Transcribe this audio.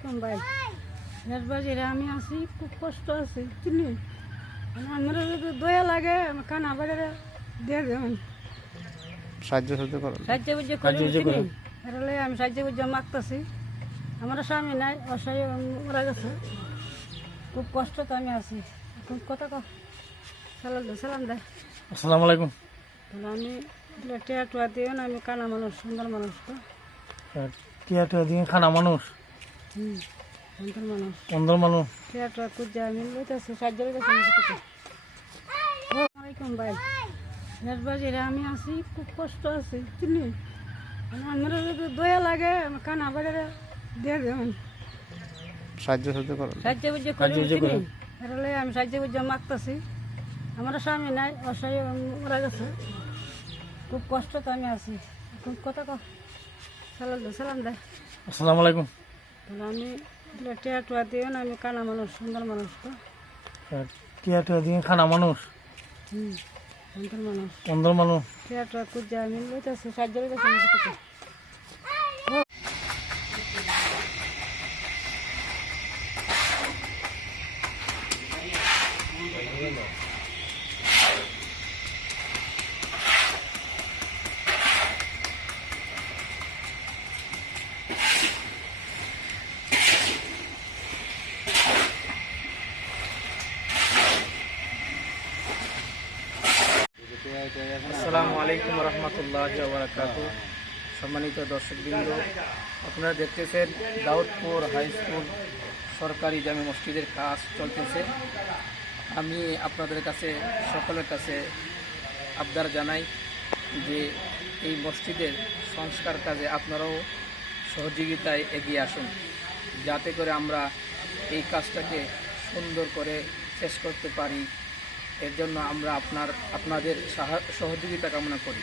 আলাইকুম ভাই। রাজবাড়িরে আমি আছি, খুব কষ্ট আছে চিনি। আমার যদি দয়া লাগে আমার কানা বাড়িরে দিয়ে দেবেন, সাহায্য সাহায্য করুন। সাহায্য বুঝে করে চিনি। এরলে আমি সাহায্য বুঝে মাগতেছি। আমার স্বামী নাই, অসহায় মারা গেছে। খুব কষ্ট তো আমি আছি। খুব কথা সালাম দেয়। আসসালামু আলাইকুম। তাহলে আমি টিয়া টুয়া দিয়ে না, আমি কানা মানুষ, সুন্দর মানুষ তো। টিয়া টিয়া দিয়ে খানা মানুষ, সুন্দর মানুষ, সুন্দর মানুষ। টিয়া টুয়া খুঁজে আমি লইতেছি, সাহায্য লইতেছি। আসসালামাইকুম ভাই। রাজবাড়িরে আমি আছি, খুব কষ্ট আছে চিনি। আমার যদি দয়া লাগে আমার কানা বাড়িরে দিয়ে দেবেন, সাহায্য সাহায্য করুন। সাহায্য বুঝে করে চিনি। এরলে আমি সাহায্য বুঝে মাগতেছি। আমার স্বামী নাই, অসহায় মারা গেছে। খুব কষ্ট তো আমি আছি। খুব কথা সালাম দেয়। আসসালামু আলাইকুম। তাহলে আমি টিয়া টুয়া দিয়ে না, আমি কানা মানুষ, সুন্দর মানুষ তো। টিয়া টিয়া দিয়ে খানা মানুষ, সুন্দর মানুষ, সুন্দর মানুষ। টিয়া টুয়া খুঁজে আমি লইতেছি, সাহায্য লইতেছি। আসসালামু আলাইকুম রহমতুল্লাহি ওয়া বারাকাতুহু। সম্মানিত দর্শকবৃন্দ, আপনারা দেখতেছেন দাউদপুর হাই স্কুল সরকারি জামে মসজিদের কাজ চলতেছে। আমি আপনাদের কাছে, সকলের কাছে আবদার জানাই যে এই মসজিদের সংস্কার কাজে আপনারাও সহযোগিতায় এগিয়ে আসুন, যাতে করে আমরা এই কাজটাকে সুন্দর করে শেষ করতে পারি। এর জন্য আমরা আপনাদের সহযোগিতা কামনা করি।